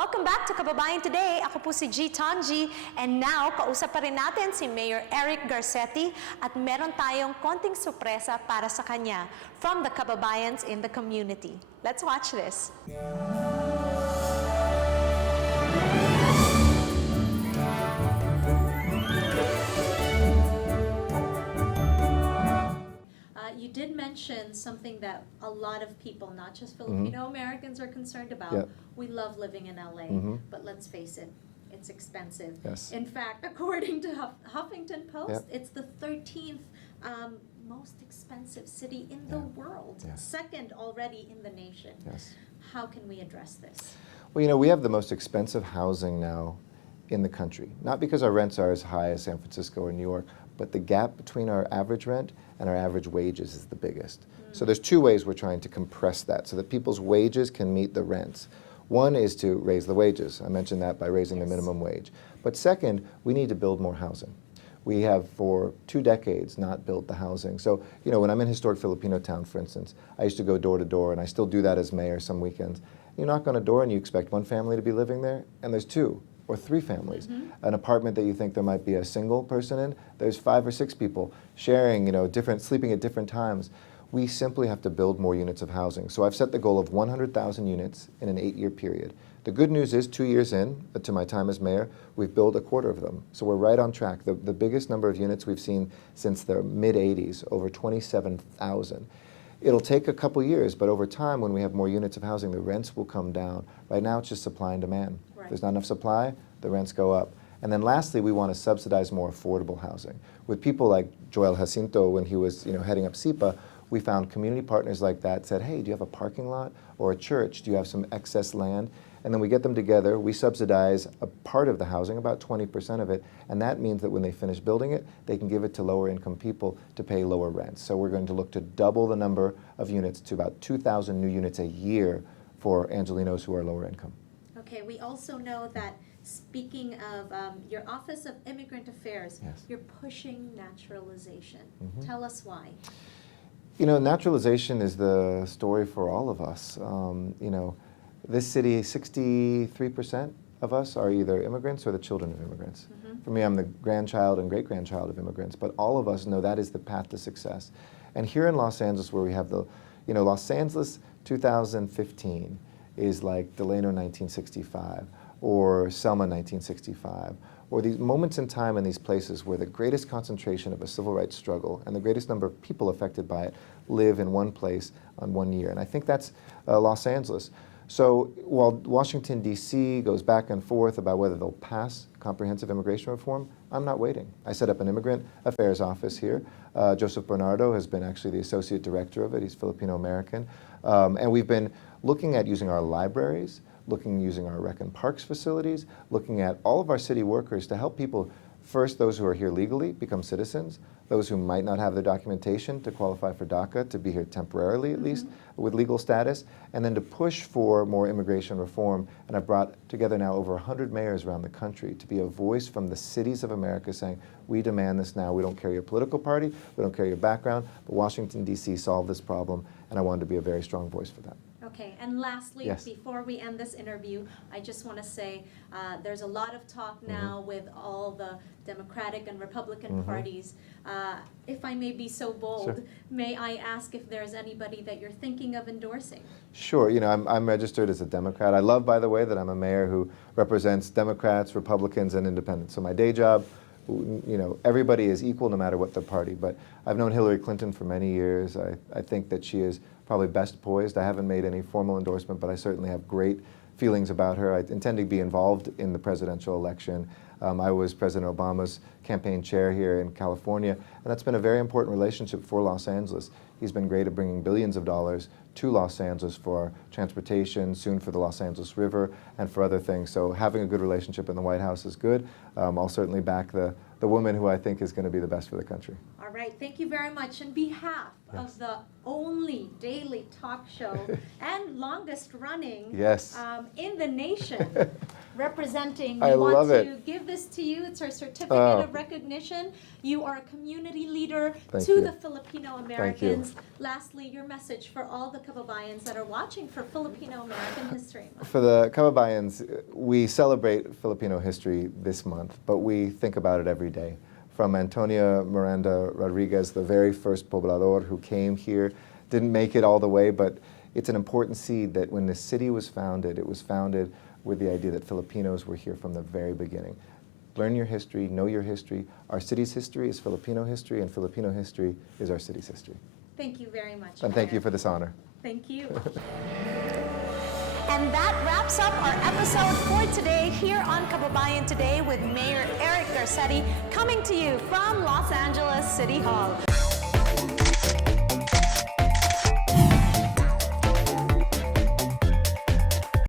Welcome back to Kababayan Today. Ako po si G Tongi. And now, kausap pa rin natin si Mayor Eric Garcetti at meron tayong konting sorpresa para sa kanya from the Kababayans in the community. Let's watch this. You did mention something that a lot of people, not just Filipino Americans, are concerned about. Yep. We love living in LA, but let's face it, it's expensive. Yes. In fact, according to Huffington Post, Yep. it's the 13th most expensive city in the world, second already in the nation. Yes. How can we address this? Well, you know, we have the most expensive housing now in the country. Not because our rents are as high as San Francisco or New York, but the gap between our average rent and our average wages is the biggest. So there's two ways we're trying to compress that so that people's wages can meet the rents. One is to raise the wages. I mentioned that by raising the minimum wage. But second, we need to build more housing. We have for 2 decades not built the housing. So, you know, when I'm in historic Filipino town, for instance, I used to go door to door, and I still do that as mayor some weekends. You knock on a door and you expect one family to be living there, and there's 2 or 3 families. An apartment that you think there might be a single person in, there's 5 or 6 people sharing, you know, sleeping at different times. We simply have to build more units of housing. So I've set the goal of 100,000 units in an 8-year period. The good news is 2 years in to my time as mayor, we've built a quarter of them. So we're right on track. The biggest number of units we've seen since the mid-'80s, over 27,000. It'll take a couple years, but over time, when we have more units of housing, the rents will come down. Right now, it's just supply and demand. Right. If there's not enough supply, the rents go up. And then lastly, we want to subsidize more affordable housing. With people like Joel Jacinto, when he was heading up SIPA, we found community partners like that said, hey, do you have a parking lot or a church? Do you have some excess land? And then we get them together, we subsidize a part of the housing, about 20% of it, and that means that when they finish building it, they can give it to lower income people to pay lower rents. So we're going to look to double the number of units to about 2,000 new units a year for Angelenos who are lower income. Okay, we also know that speaking of your Office of Immigrant Affairs, you're pushing naturalization. Tell us why. You know, naturalization is the story for all of us. You know, this city, 63% of us are either immigrants or the children of immigrants. For me, I'm the grandchild and great-grandchild of immigrants, but all of us know that is the path to success. And here in Los Angeles, where we have the, you know, Los Angeles 2015 is like Delano 1965 or Selma 1965, or these moments in time in these places where the greatest concentration of a civil rights struggle and the greatest number of people affected by it live in one place on one year. And I think that's Los Angeles. So while Washington, D.C. goes back and forth about whether they'll pass comprehensive immigration reform, I'm not waiting. I set up an immigrant affairs office here. Joseph Bernardo has been actually the associate director of it. He's Filipino-American. And we've been looking at using our libraries, using our rec and parks facilities, looking at all of our city workers to help people, first those who are here legally become citizens, those who might not have the documentation to qualify for DACA, to be here temporarily at least, with legal status, and then to push for more immigration reform. And I've brought together now over 100 mayors around the country to be a voice from the cities of America saying, we demand this now. We don't care your political party, we don't care your background, but Washington, D.C. solved this problem, and I wanted to be a very strong voice for that. Okay, and lastly, before we end this interview, I just want to say there's a lot of talk now with all the Democratic and Republican parties. If I may be so bold, may I ask if there's anybody that you're thinking of endorsing? Sure. You know, I'm registered as a Democrat. I love, by the way, that I'm a mayor who represents Democrats, Republicans, and independents. So my day job, you know, everybody is equal no matter what the party. But I've known Hillary Clinton for many years. I think that she is probably best poised. I haven't made any formal endorsement, but I certainly have great feelings about her. I intend to be involved in the presidential election. I was President Obama's campaign chair here in California, and that's been a very important relationship for Los Angeles. He's been great at bringing billions of dollars to Los Angeles for transportation, soon for the Los Angeles River, and for other things. So having a good relationship in the White House is good. I'll certainly back the woman who I think is going to be the best for the country. All right, thank you very much. On behalf of the only daily talk show and longest running in the nation, representing. I love want it. to give this to you. It's our certificate Oh. of recognition. You are a community leader Thank to you. the Filipino Americans. Lastly, your message for all the Kababayans that are watching for Filipino American History Month. For the Kababayans, we celebrate Filipino history this month, but we think about it every day. From Antonia Miranda Rodriguez, the very first poblador who came here, didn't make it all the way, but it's an important seed that when the city was founded, it was founded with the idea that Filipinos were here from the very beginning. Learn your history, know your history. Our city's history is Filipino history, and Filipino history is our city's history. Thank you very much. And thank you for this honor. Thank you. And that wraps up our episode for today here on Kababayan Today with Mayor Eric Garcetti, coming to you from Los Angeles City Hall.